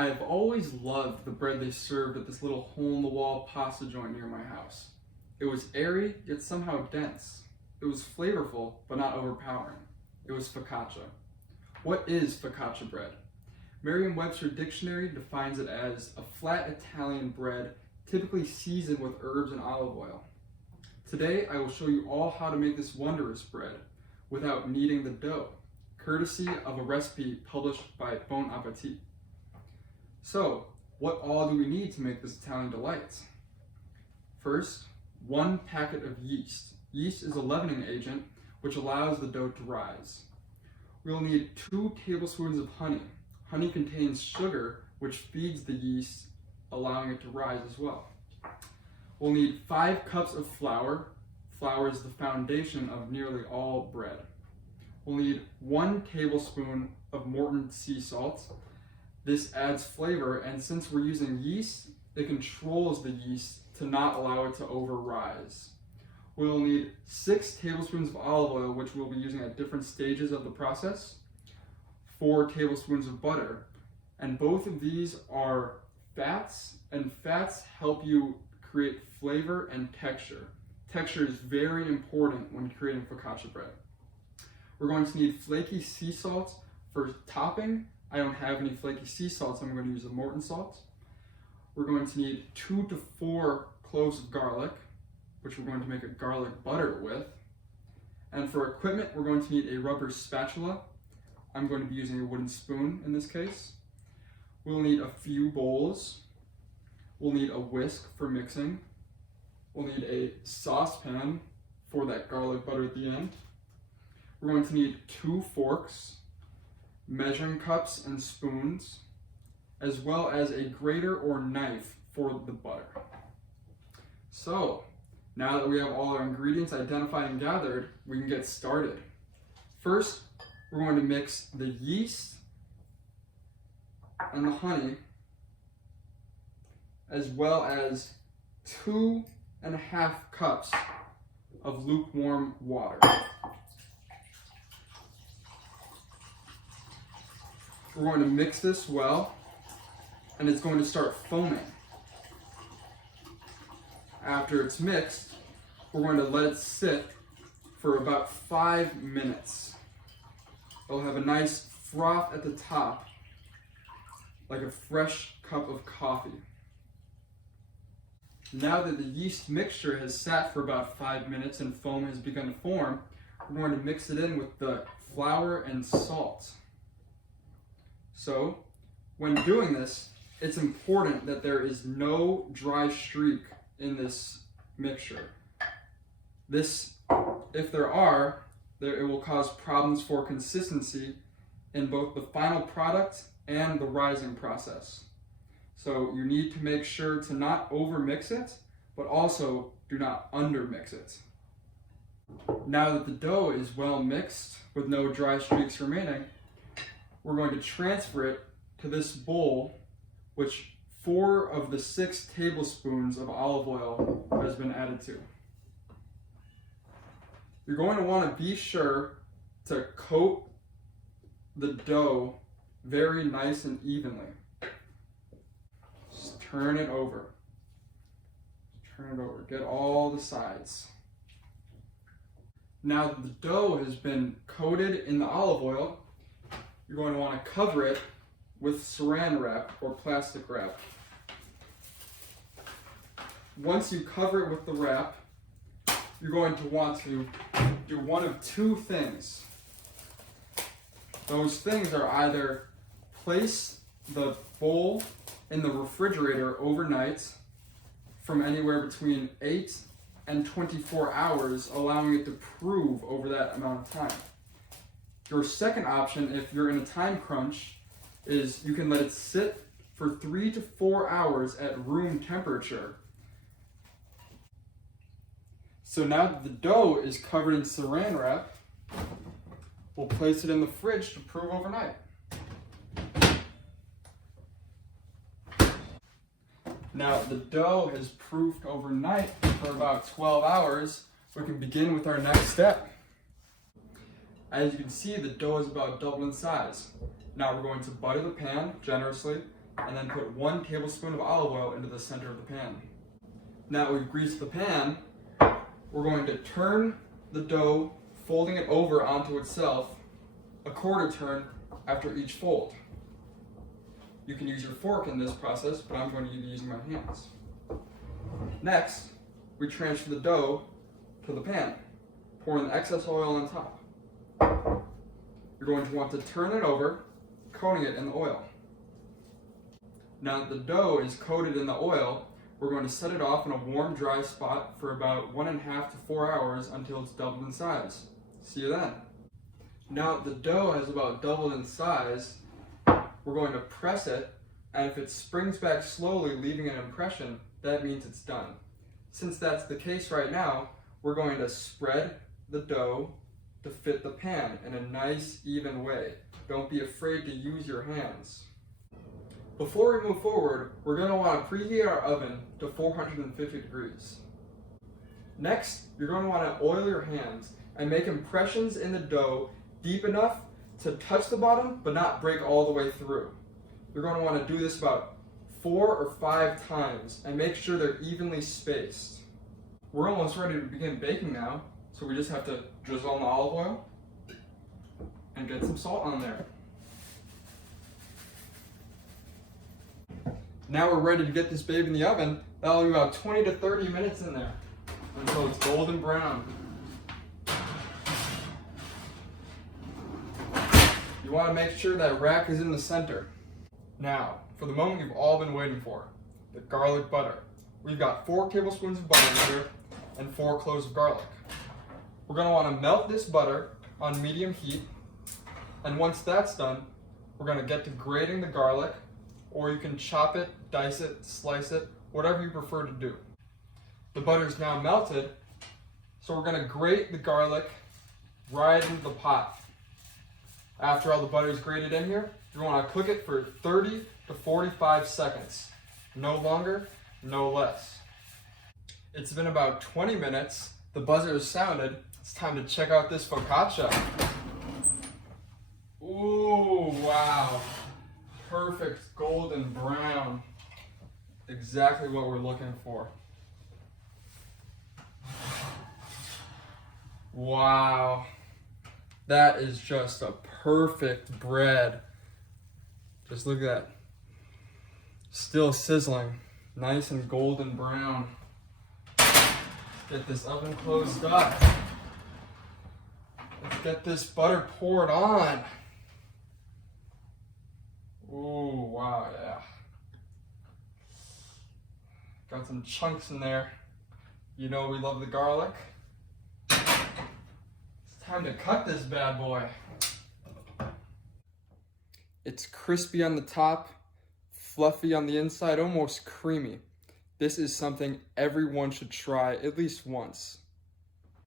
I've always loved the bread they served at this little hole-in-the-wall pasta joint near my house. It was airy, yet somehow dense. It was flavorful, but not overpowering. It was focaccia. What is focaccia bread? Merriam-Webster Dictionary defines it as a flat Italian bread typically seasoned with herbs and olive oil. Today, I will show you all how to make this wondrous bread without kneading the dough, courtesy of a recipe published by Bon Appétit. So, what all do we need to make this Italian delight? First, 1 packet of yeast. Yeast is a leavening agent which allows the dough to rise. We'll need 2 tablespoons of honey. Honey contains sugar which feeds the yeast, allowing it to rise as well. We'll need 5 cups of flour. Flour is the foundation of nearly all bread. We'll need 1 tablespoon of morton sea salt. This adds flavor, and since we're using yeast, it controls the yeast to not allow it to over-rise. We'll need 6 tablespoons of olive oil, which we'll be using at different stages of the process, 4 tablespoons of butter, and both of these are fats, and fats help you create flavor and texture. Texture is very important when creating focaccia bread. We're going to need flaky sea salt for topping. I don't have any flaky sea salt, so I'm going to use a morton salt. We're going to need 2 to 4 cloves of garlic, which we're going to make a garlic butter with. And for equipment, we're going to need a rubber spatula. I'm going to be using a wooden spoon in this case. We'll need a few bowls. We'll need a whisk for mixing. We'll need a saucepan for that garlic butter at the end. We're going to need 2 forks, measuring cups and spoons, as well as a grater or knife for the butter. So, now that we have all our ingredients identified and gathered, we can get started. First, we're going to mix the yeast and the honey, as well as 2.5 cups of lukewarm water. We're going to mix this well, and it's going to start foaming. After it's mixed, we're going to let it sit for about 5 minutes. It'll have a nice froth at the top, like a fresh cup of coffee. Now that the yeast mixture has sat for about 5 minutes and foam has begun to form, we're going to mix it in with the flour and salt. So, when doing this, it's important that there is no dry streak in this mixture. If there are, it will cause problems for consistency in both the final product and the rising process. So you need to make sure to not over-mix it, but also do not under-mix it. Now that the dough is well mixed with no dry streaks remaining, we're going to transfer it to this bowl, which 4 of the 6 tablespoons of olive oil has been added to. You're going to want to be sure to coat the dough very nice and evenly. Just turn it over. Turn it over. Get all the sides. Now that the dough has been coated in the olive oil, you're going to want to cover it with saran wrap or plastic wrap. Once you cover it with the wrap, you're going to want to do one of 2 things. Those things are either place the bowl in the refrigerator overnight from anywhere between 8 and 24 hours, allowing it to prove over that amount of time. Your second option, if you're in a time crunch, is you can let it sit for 3 to 4 hours at room temperature. So now that the dough is covered in saran wrap, we'll place it in the fridge to prove overnight. Now the dough has proofed overnight for about 12 hours. We can begin with our next step. As you can see, the dough is about double in size. Now we're going to butter the pan generously, and then put 1 tablespoon of olive oil into the center of the pan. Now that we've greased the pan, we're going to turn the dough, folding it over onto itself, a quarter turn after each fold. You can use your fork in this process, but I'm going to be using my hands. Next, we transfer the dough to the pan, pouring the excess oil on top. You're going to want to turn it over, coating it in the oil. Now that the dough is coated in the oil, we're going to set it off in a warm, dry spot for about 1.5 to 4 hours until it's doubled in size. See you then. Now that the dough has about doubled in size, we're going to press it, and if it springs back slowly, leaving an impression, that means it's done. Since that's the case right now, we're going to spread the dough to fit the pan in a nice, even way. Don't be afraid to use your hands. Before we move forward, we're going to want to preheat our oven to 450 degrees. Next, you're going to want to oil your hands and make impressions in the dough deep enough to touch the bottom but not break all the way through. You're going to want to do this about 4 or 5 times and make sure they're evenly spaced. We're almost ready to begin baking now, so we just have to drizzle on the olive oil and get some salt on there. Now we're ready to get this baby in the oven. That'll be about 20 to 30 minutes in there until it's golden brown. You want to make sure that rack is in the center. Now, for the moment you've all been waiting for, the garlic butter. We've got 4 tablespoons of butter here and 4 cloves of garlic. We're going to want to melt this butter on medium heat, and once that's done, we're going to get to grating the garlic, or you can chop it, dice it, slice it, whatever you prefer to do. The butter is now melted, so we're going to grate the garlic right into the pot. After all the butter is grated in here, you want to cook it for 30 to 45 seconds. No longer, no less. It's been about 20 minutes. The buzzer has sounded. It's time to check out this focaccia. Ooh, wow. Perfect golden brown. Exactly what we're looking for. Wow. That is just a perfect bread. Just look at that. Still sizzling. Nice and golden brown. Get this oven closed up. Let's get this butter poured on. Ooh, wow, yeah. Got some chunks in there. You know we love the garlic. It's time to cut this bad boy. It's crispy on the top, fluffy on the inside, almost creamy. This is something everyone should try at least once.